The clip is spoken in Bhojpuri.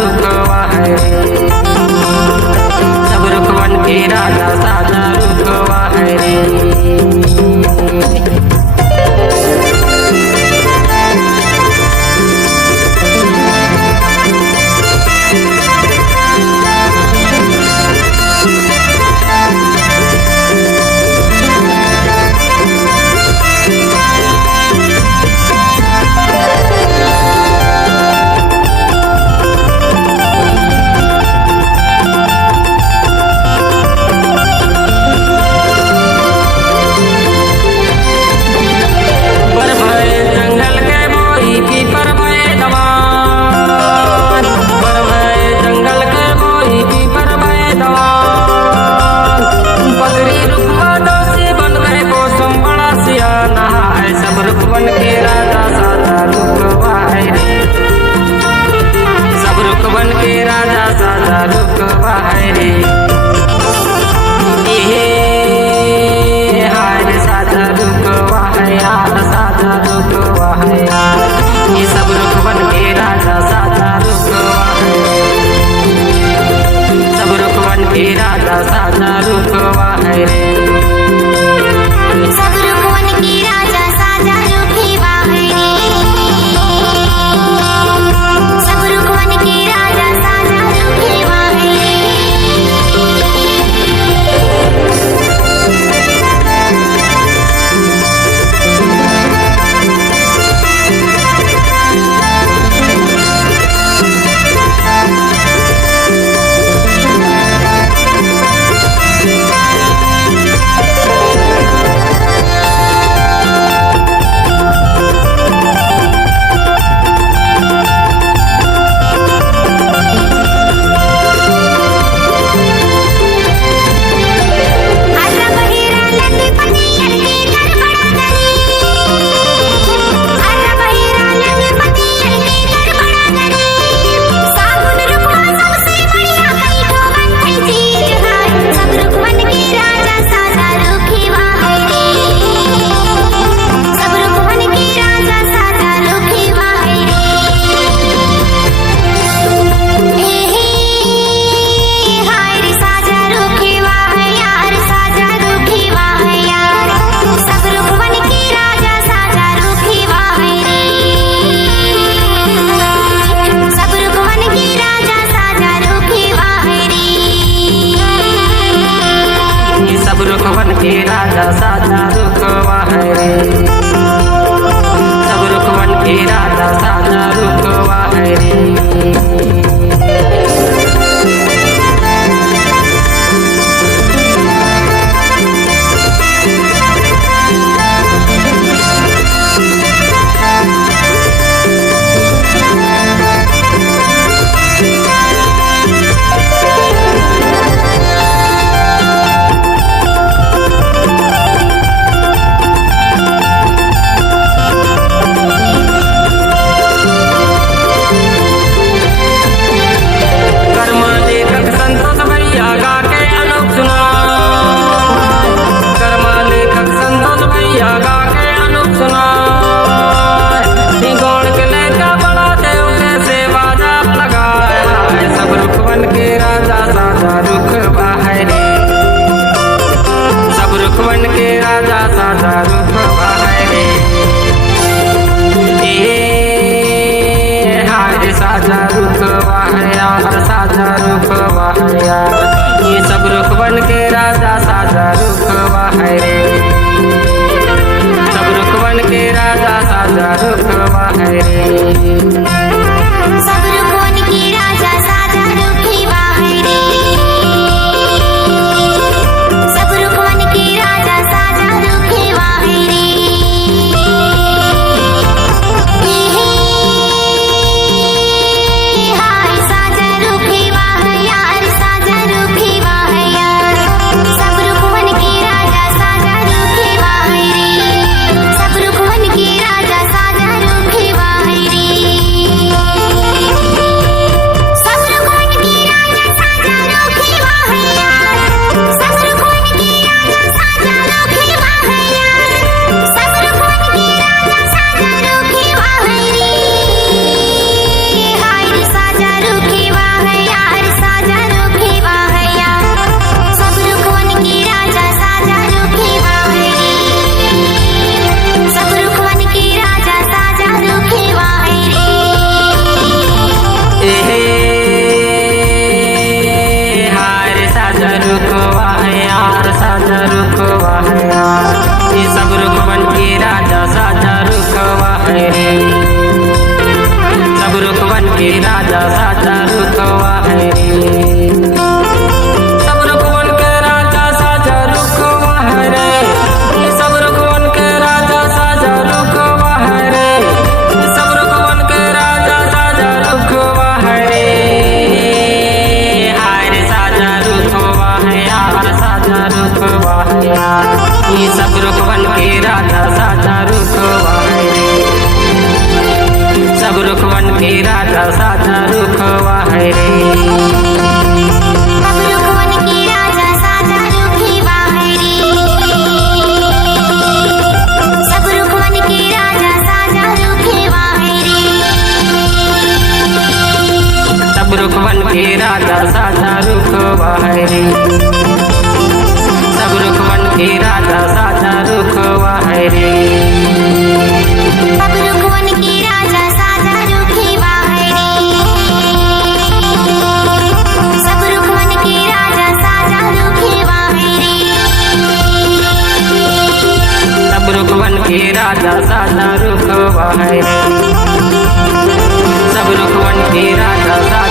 रुकवा है रे, सब रुकवन के राजा साजा रुकवा है रे। रुकवन के राजा साजा रुकवा है रे, सब रुकवन के राजा साजा रुकवा है रे। हाय रे साजा रुकवा है यार, साजा रुकवा है यार, ये सब रुकवन के राजा साजा रुकवा है, सब रुकवन के राजा साजा रुकवा है रे। रुकवन के राजा साजा रुकवा है रे, सब रुकवन के राजा साजा रुकवा है रे। रुकवन के राजा साजा रुकवा है रे, हाय रे साजा रुकवा है यार, साजा रुकवा है यार, ये सब रुकवन के राजा साजा रुकवा है रे, सब रुकवन के राजा साजा रुकवा है रे। साजा रे। सब रुकवन के राजा साजा रुखे बाहरी। सब रुकवन के राजा साजा रुखे बाहरी। सब रुकवन के राजा साजा रुखवाहे रे। सब रुकवन के राजा साजा रुखवाहे रे। सब रुकवन के राजा साजा रुखे बाहरी। सब रुकवन के राजा साजा रुखे बाहरी। सब रुकवन के राजा साजा रुखवाहे रे। सब रुकवन के राजा साजा